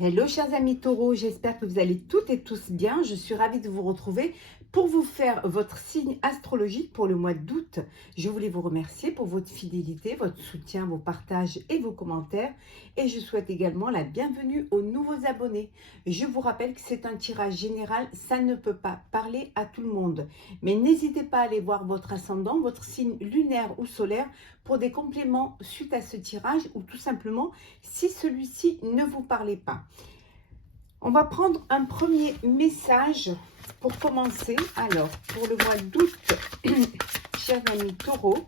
Hello chers amis taureaux, j'espère que vous allez toutes et tous bien. Je suis ravie de vous retrouver pour vous faire votre signe astrologique pour le mois d'août. Je voulais vous remercier pour votre fidélité, votre soutien, vos partages et vos commentaires. Et je souhaite également la bienvenue aux nouveaux abonnés. Je vous rappelle que c'est un tirage général, ça ne peut pas parler à tout le monde. Mais n'hésitez pas à aller voir votre ascendant, votre signe lunaire ou solaire pour des compléments suite à ce tirage ou tout simplement si celui-ci ne vous parlait pas. On va prendre un premier message pour commencer. Alors, pour le mois d'août, chers amis taureaux,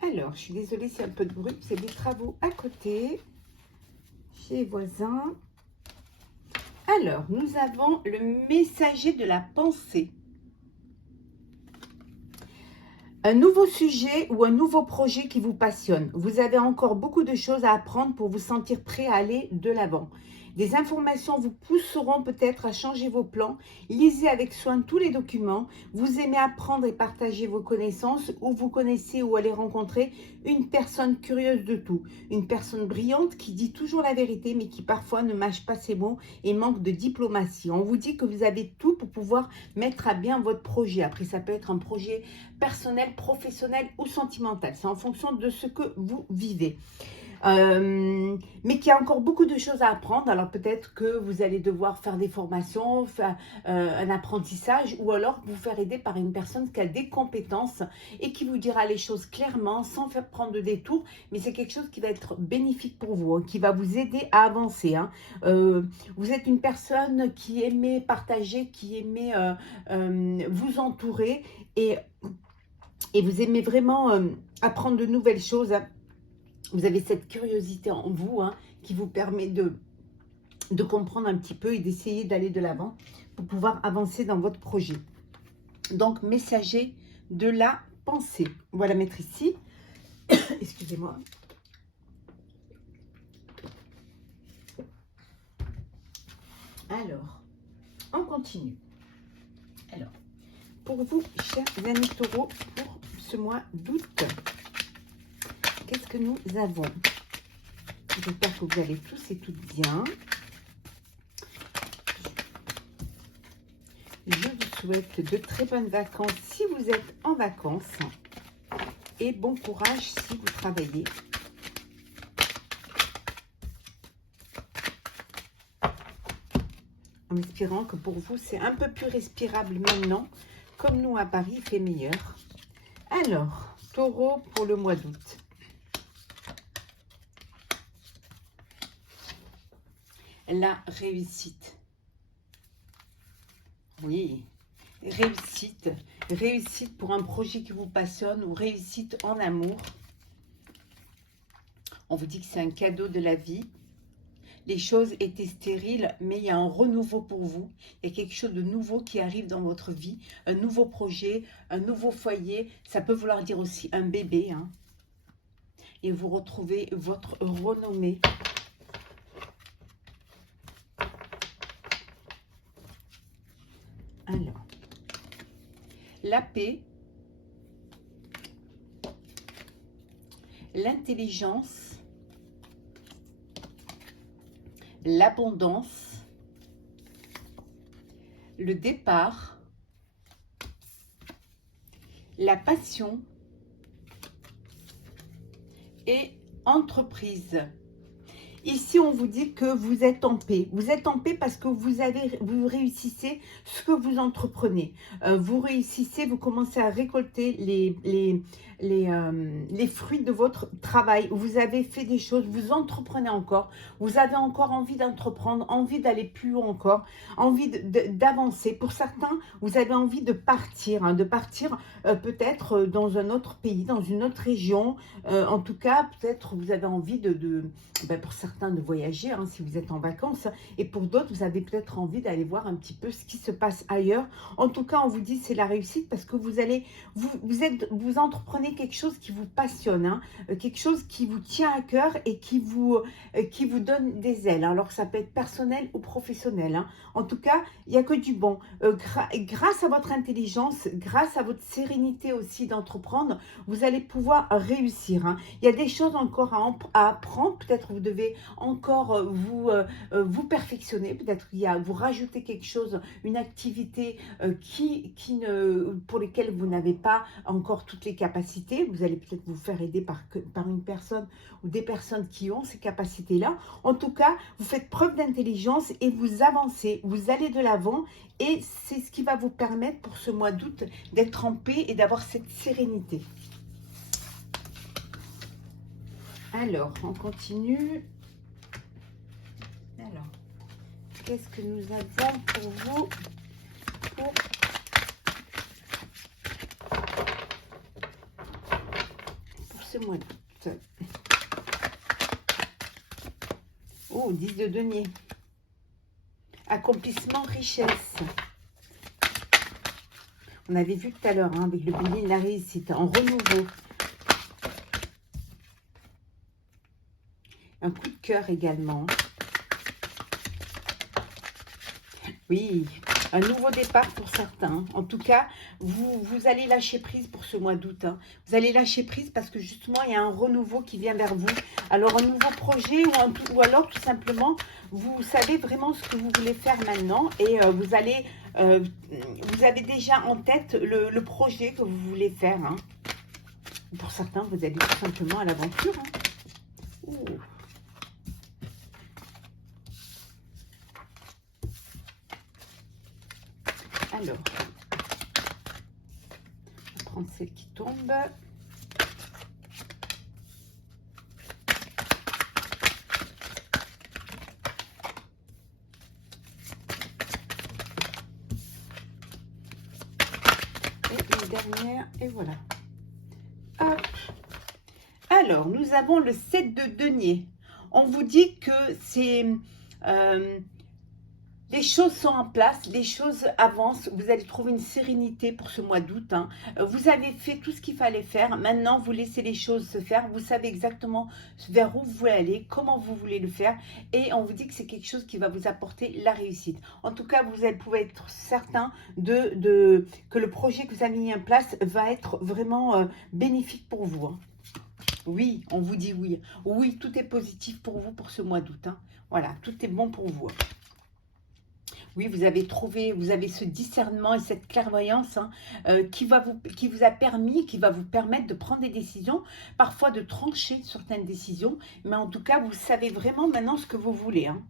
alors, je suis désolée s'il y a un peu de bruit, c'est des travaux à côté, chez les voisins. Alors, nous avons le messager de la pensée. Un nouveau sujet ou un nouveau projet qui vous passionne. Vous avez encore beaucoup de choses à apprendre pour vous sentir prêt à aller de l'avant. Des informations vous pousseront peut-être à changer vos plans. Lisez avec soin tous les documents. Vous aimez apprendre et partager vos connaissances ou vous connaissez ou allez rencontrer une personne curieuse de tout. Une personne brillante qui dit toujours la vérité mais qui parfois ne mâche pas ses mots et manque de diplomatie. On vous dit que vous avez tout pour pouvoir mettre à bien votre projet. Après, ça peut être un projet personnel, professionnel ou sentimental. C'est en fonction de ce que vous vivez. Mais qu'il y a encore beaucoup de choses à apprendre. Alors peut-être que vous allez devoir faire des formations, faire un apprentissage ou alors vous faire aider par une personne qui a des compétences et qui vous dira les choses clairement sans faire prendre de détour. Mais c'est quelque chose qui va être bénéfique pour vous, hein, qui va vous aider à avancer. Hein. Vous êtes une personne qui aimait partager, qui aimait vous entourer et vous aimez vraiment apprendre de nouvelles choses. Hein. Vous avez cette curiosité en vous hein, qui vous permet de comprendre un petit peu et d'essayer d'aller de l'avant pour pouvoir avancer dans votre projet. Donc, messager de la pensée. On va la mettre ici. Excusez-moi. Alors, on continue. Alors, pour vous, chers amis taureaux, pour ce mois d'août, qu'est-ce que nous avons? J'espère que vous allez tous et toutes bien. Je vous souhaite de très bonnes vacances si vous êtes en vacances. Et bon courage si vous travaillez. En espérant que pour vous, c'est un peu plus respirable maintenant. Comme nous à Paris, il fait meilleur. Alors, taureau pour le mois d'août. La réussite. Oui, réussite. Réussite pour un projet qui vous passionne ou réussite en amour. On vous dit que c'est un cadeau de la vie. Les choses étaient stériles, mais il y a un renouveau pour vous. Il y a quelque chose de nouveau qui arrive dans votre vie. Un nouveau projet, un nouveau foyer. Ça peut vouloir dire aussi un bébé. Hein. Et vous retrouvez votre renommée. Alors, la paix, l'intelligence, l'abondance, le départ, la passion et entreprise. Ici, on vous dit que vous êtes en paix. Vous êtes en paix parce que vous réussissez ce que vous entreprenez. Vous réussissez, vous commencez à récolter les fruits de votre travail. Vous avez fait des choses, vous entreprenez encore. Vous avez encore envie d'entreprendre, envie d'aller plus loin encore, envie d'avancer. Pour certains, vous avez envie de partir, hein, peut-être dans un autre pays, dans une autre région. En tout cas, peut-être vous avez envie pour certains, certains de voyager, hein, si vous êtes en vacances. Et pour d'autres, vous avez peut-être envie d'aller voir un petit peu ce qui se passe ailleurs. En tout cas, on vous dit c'est la réussite parce que vous entreprenez quelque chose qui vous passionne, hein, quelque chose qui vous tient à cœur et qui vous donne des ailes. Alors, ça peut être personnel ou professionnel, hein. En tout cas, il n'y a que du bon. Grâce à votre intelligence, grâce à votre sérénité aussi d'entreprendre, vous allez pouvoir réussir, hein. Il y a des choses encore à apprendre. Peut-être vous devez encore vous perfectionner. Peut-être vous rajouter quelque chose, une activité pour lesquelles vous n'avez pas encore toutes les capacités. Vous allez peut-être vous faire aider par une personne ou des personnes qui ont ces capacités-là. En tout cas, vous faites preuve d'intelligence et vous avancez, vous allez de l'avant et c'est ce qui va vous permettre pour ce mois d'août d'être en paix et d'avoir cette sérénité. Alors, on continue. Alors, qu'est-ce que nous avons pour vous pour ce mois d'août? Oh, 10 de denier. Accomplissement, richesse. On avait vu tout à l'heure, hein, avec le bélier, la réussite, en renouveau. Un coup de cœur également. Oui, un nouveau départ pour certains. En tout cas, vous allez lâcher prise pour ce mois d'août, hein. Vous allez lâcher prise parce que justement, il y a un renouveau qui vient vers vous. Alors, un nouveau projet ou alors tout simplement, vous savez vraiment ce que vous voulez faire maintenant et vous avez déjà en tête le projet que vous voulez faire, hein. Pour certains, vous allez tout simplement à l'aventure, hein. Ouh. Alors, je vais prendre celle qui tombe. Et une dernière, et voilà. Hop. Alors, nous avons le 7 de denier. On vous dit que c'est... les choses sont en place, les choses avancent, vous allez trouver une sérénité pour ce mois d'août, hein. Vous avez fait tout ce qu'il fallait faire, maintenant vous laissez les choses se faire, vous savez exactement vers où vous voulez aller, comment vous voulez le faire et on vous dit que c'est quelque chose qui va vous apporter la réussite. En tout cas, vous pouvez être certain que le projet que vous avez mis en place va être vraiment bénéfique pour vous, hein. Oui, on vous dit oui. Oui, tout est positif pour vous pour ce mois d'août, hein. Voilà, tout est bon pour vous. Oui, vous avez ce discernement et cette clairvoyance, hein, qui vous a permis, qui va vous permettre de prendre des décisions, parfois de trancher certaines décisions, mais en tout cas, vous savez vraiment maintenant ce que vous voulez, hein.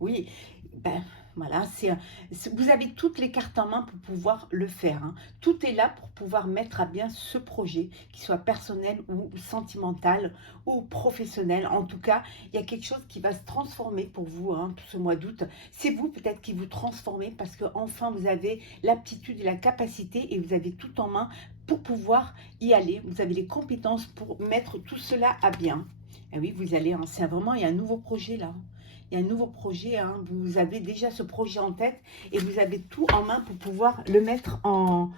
Oui, ben voilà, vous avez toutes les cartes en main pour pouvoir le faire, hein. Tout est là pour pouvoir mettre à bien ce projet, qu'il soit personnel ou sentimental ou professionnel. En tout cas, il y a quelque chose qui va se transformer pour vous, hein, pour ce mois d'août. C'est vous peut-être qui vous transformez parce que enfin vous avez l'aptitude et la capacité et vous avez tout en main pour pouvoir y aller. Vous avez les compétences pour mettre tout cela à bien. Et oui, vous allez, hein, il y a un nouveau projet là. Il y a un nouveau projet, hein, vous avez déjà ce projet en tête et vous avez tout en main pour pouvoir le mettre en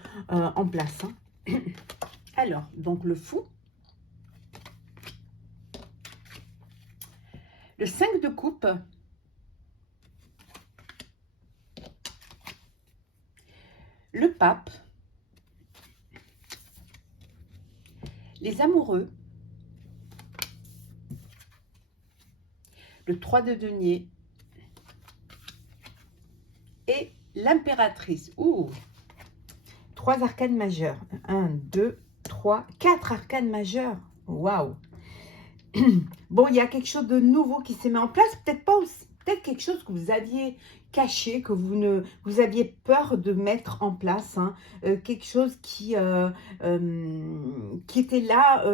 place, hein. Alors, donc le fou. Le 5 de coupe. Le pape. Les amoureux. Le 3 de denier et l'impératrice. Ouh, 3 arcanes majeures. 1, 2, 3, 4 arcanes majeures. Waouh. Bon, il y a quelque chose de nouveau qui s'est mis en place. Peut-être pas aussi, peut-être quelque chose que vous aviez caché, que vous aviez peur de mettre en place, hein. Quelque chose qui était là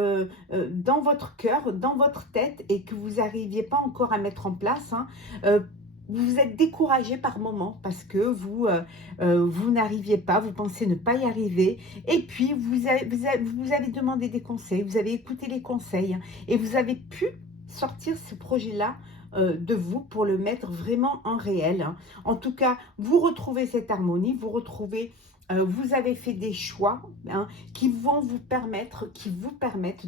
dans votre cœur, dans votre tête et que vous n'arriviez pas encore à mettre en place, hein. Vous êtes découragé par moment parce que vous n'arriviez pas, vous pensez ne pas y arriver. Et puis, vous avez demandé des conseils, vous avez écouté les conseils, hein, et vous avez pu sortir ce projet-là de vous pour le mettre vraiment en réel, hein. En tout cas, vous retrouvez cette harmonie, vous retrouvez, vous avez fait des choix, hein, qui vous permettent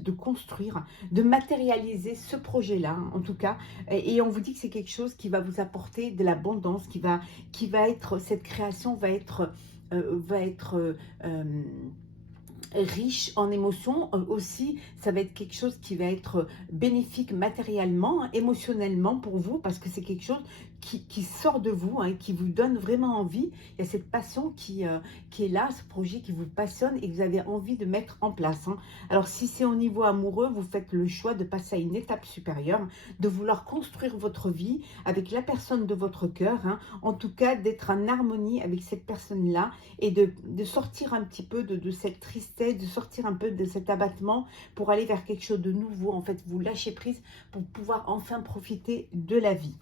de construire, de matérialiser ce projet-là, hein, en tout cas. Et on vous dit que c'est quelque chose qui va vous apporter de l'abondance, qui va être, cette création va être riche en émotions. Aussi, ça va être quelque chose qui va être bénéfique matériellement, hein, émotionnellement pour vous, parce que c'est quelque chose qui sort de vous, hein, qui vous donne vraiment envie. Il y a cette passion qui est là, ce projet qui vous passionne et que vous avez envie de mettre en place, hein. Alors, si c'est au niveau amoureux, vous faites le choix de passer à une étape supérieure, de vouloir construire votre vie avec la personne de votre cœur, hein. En tout cas, d'être en harmonie avec cette personne-là et de sortir un petit peu de cette tristesse, de sortir un peu de cet abattement pour aller vers quelque chose de nouveau. En fait, vous lâchez prise pour pouvoir enfin profiter de la vie.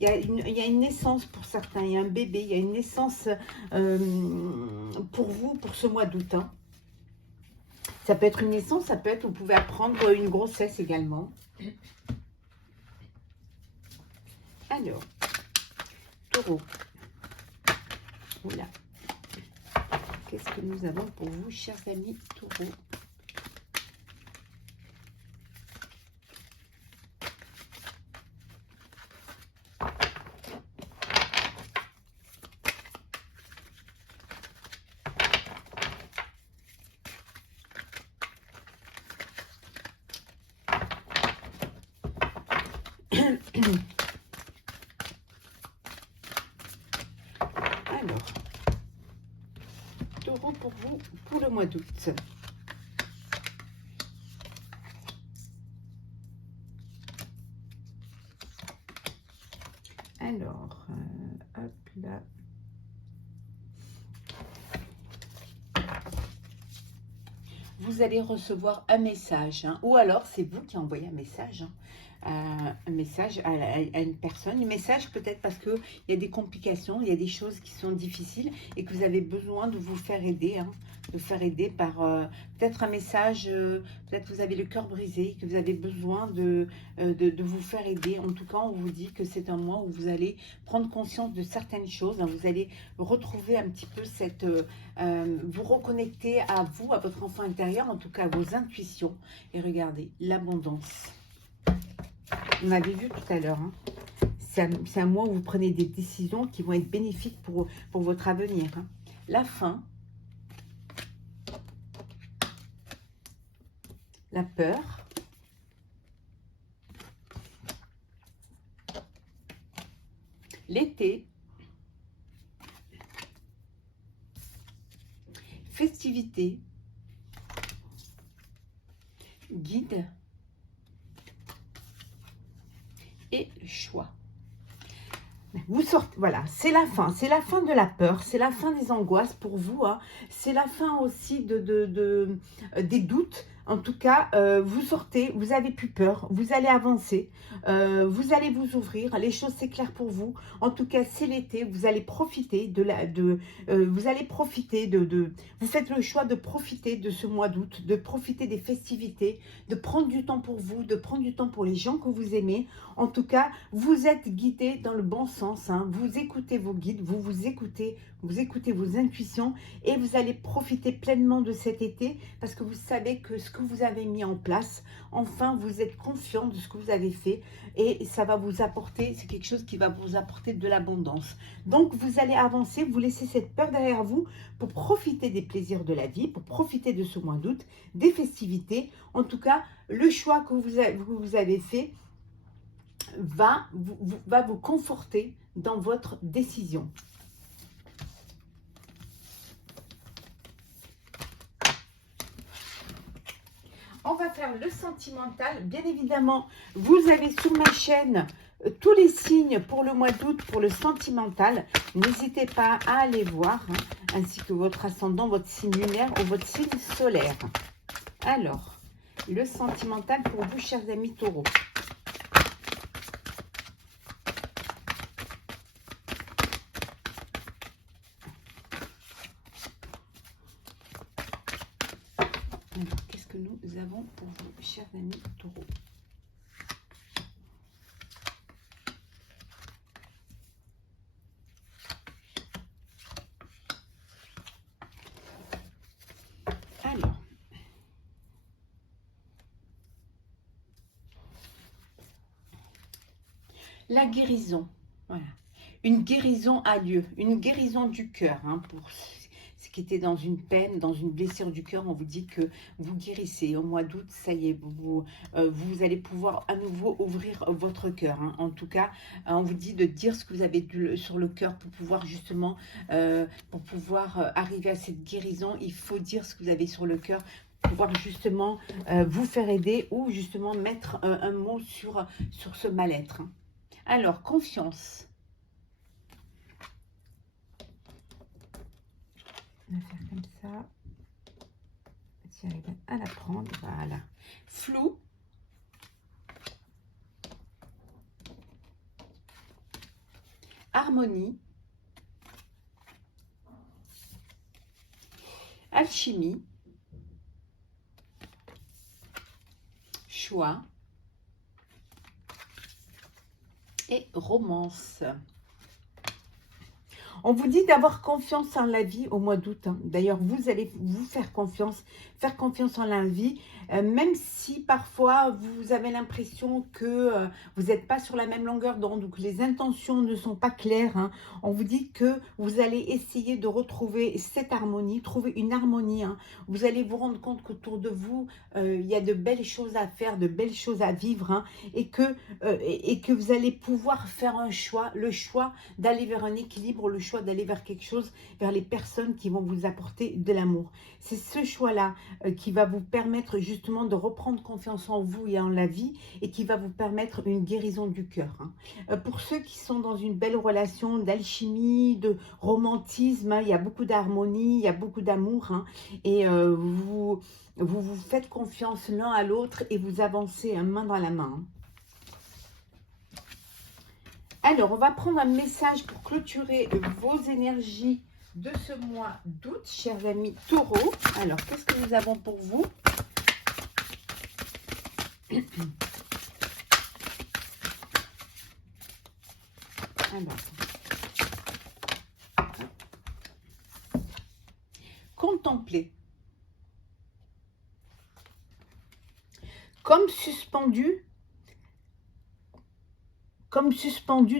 Il y a une naissance pour certains, il y a un bébé, il y a une naissance pour vous, pour ce mois d'août, hein. Ça peut être une naissance, ça peut être, vous pouvez apprendre une grossesse également. Alors, taureau. Oula. Qu'est-ce que nous avons pour vous, chers amis taureaux? Alors, taureau pour vous, pour le mois d'août. Alors, hop là. Vous allez recevoir un message, hein, ou alors c'est vous qui envoyez un message, hein, un message à une personne. Un message peut-être parce qu'il y a des complications, il y a des choses qui sont difficiles et que vous avez besoin de vous faire aider, hein, de faire aider par peut-être un message, peut-être que vous avez le cœur brisé, que vous avez besoin de vous faire aider. En tout cas, on vous dit que c'est un mois où vous allez prendre conscience de certaines choses, hein, vous allez retrouver un petit peu cette... vous reconnecter à vous, à votre enfant intérieur, en tout cas à vos intuitions. Et regardez, l'abondance. On avait vu tout à l'heure, hein. C'est un mois où vous prenez des décisions qui vont être bénéfiques pour votre avenir, hein. La fin, la peur, l'été, festivité, guide et choix. Vous sortez, voilà, c'est la fin de la peur, c'est la fin des angoisses pour vous, hein. C'est la fin aussi des doutes. En tout cas, vous sortez, vous avez plus peur, vous allez avancer, vous allez vous ouvrir, les choses c'est clair pour vous. En tout cas, c'est l'été, vous allez profiter vous faites le choix de profiter de ce mois d'août, de profiter des festivités, de prendre du temps pour vous, de prendre du temps pour les gens que vous aimez. En tout cas, vous êtes guidé dans le bon sens, hein. Vous écoutez vos guides, vous écoutez vos intuitions et vous allez profiter pleinement de cet été parce que vous savez que ce que vous avez mis en place, enfin, vous êtes confiant de ce que vous avez fait et ça va vous apporter, c'est quelque chose qui va vous apporter de l'abondance. Donc, vous allez avancer, vous laissez cette peur derrière vous pour profiter des plaisirs de la vie, pour profiter de ce mois d'août, des festivités. En tout cas, le choix que vous avez fait va vous conforter dans votre décision. On va faire le sentimental. Bien évidemment, vous avez sur ma chaîne tous les signes pour le mois d'août pour le sentimental. N'hésitez pas à aller voir, hein, ainsi que votre ascendant, votre signe lunaire ou votre signe solaire. Alors, le sentimental pour vous, chers amis taureaux. Alors, qu'est-ce que nous avons pour vous, chers amis taureaux? La guérison, voilà. Une guérison a lieu, une guérison du cœur. Hein, pour ce qui était dans une peine, dans une blessure du cœur, on vous dit que vous guérissez. Au mois d'août, ça y est, vous allez pouvoir à nouveau ouvrir votre cœur. Hein. En tout cas, on vous dit de dire ce que vous avez sur le cœur pour pouvoir justement, arriver à cette guérison. Il faut dire ce que vous avez sur le cœur pour pouvoir justement vous faire aider ou justement mettre un mot sur ce mal-être. Hein. Alors, confiance. On va faire comme ça. Si j'arrive à la prendre, voilà. Flou. Harmonie. Alchimie. Choix. Et romance. On vous dit d'avoir confiance en la vie au mois d'août. Hein. D'ailleurs, vous allez vous faire confiance en la vie, même si parfois vous avez l'impression que vous n'êtes pas sur la même longueur d'onde ou que les intentions ne sont pas claires. Hein. On vous dit que vous allez essayer de retrouver cette harmonie, trouver une harmonie. Hein. Vous allez vous rendre compte qu'autour de vous, il y a de belles choses à faire, de belles choses à vivre, hein, et que vous allez pouvoir faire un choix, le choix d'aller vers un équilibre, le choix d'aller vers quelque chose, vers les personnes qui vont vous apporter de l'amour. C'est ce choix-là qui va vous permettre justement de reprendre confiance en vous et en la vie et qui va vous permettre une guérison du cœur. Hein. Pour ceux qui sont dans une belle relation d'alchimie, de romantisme, hein, il y a beaucoup d'harmonie, il y a beaucoup d'amour, hein, et vous faites confiance l'un à l'autre et vous avancez main dans la main. Hein. Alors, on va prendre un message pour clôturer vos énergies de ce mois d'août, chers amis taureaux. Alors, qu'est-ce que nous avons pour vous? Alors, contempler. Comme suspendu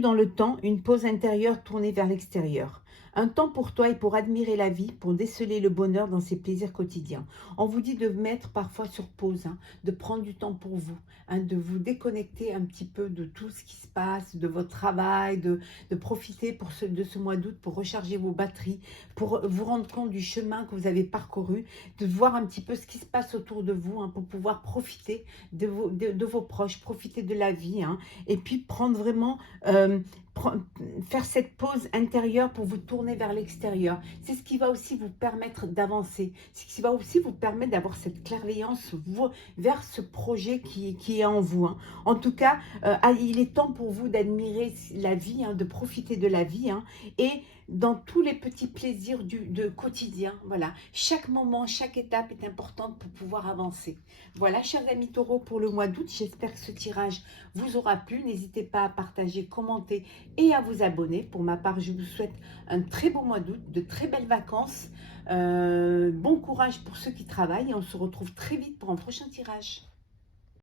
dans le temps, une pause intérieure tournée vers l'extérieur. Un temps pour toi et pour admirer la vie, pour déceler le bonheur dans ses plaisirs quotidiens. On vous dit de mettre parfois sur pause, hein, de prendre du temps pour vous, hein, de vous déconnecter un petit peu de tout ce qui se passe, de votre travail, de profiter de ce mois d'août pour recharger vos batteries, pour vous rendre compte du chemin que vous avez parcouru, de voir un petit peu ce qui se passe autour de vous, hein, pour pouvoir profiter de vos proches, profiter de la vie, hein, et puis prendre vraiment... faire cette pause intérieure pour vous tourner vers l'extérieur. C'est ce qui va aussi vous permettre d'avancer. C'est ce qui va aussi vous permettre d'avoir cette clairvoyance vers ce projet qui est en vous. Hein. En tout cas, il est temps pour vous d'admirer la vie, hein, de profiter de la vie, hein, et dans tous les petits plaisirs de quotidien. Voilà, chaque moment, chaque étape est importante pour pouvoir avancer. Voilà, chers amis taureaux, pour le mois d'août, j'espère que ce tirage vous aura plu. N'hésitez pas à partager, commenter et à vous abonner. Pour ma part, je vous souhaite un très beau mois d'août, de très belles vacances. Bon courage pour ceux qui travaillent et on se retrouve très vite pour un prochain tirage.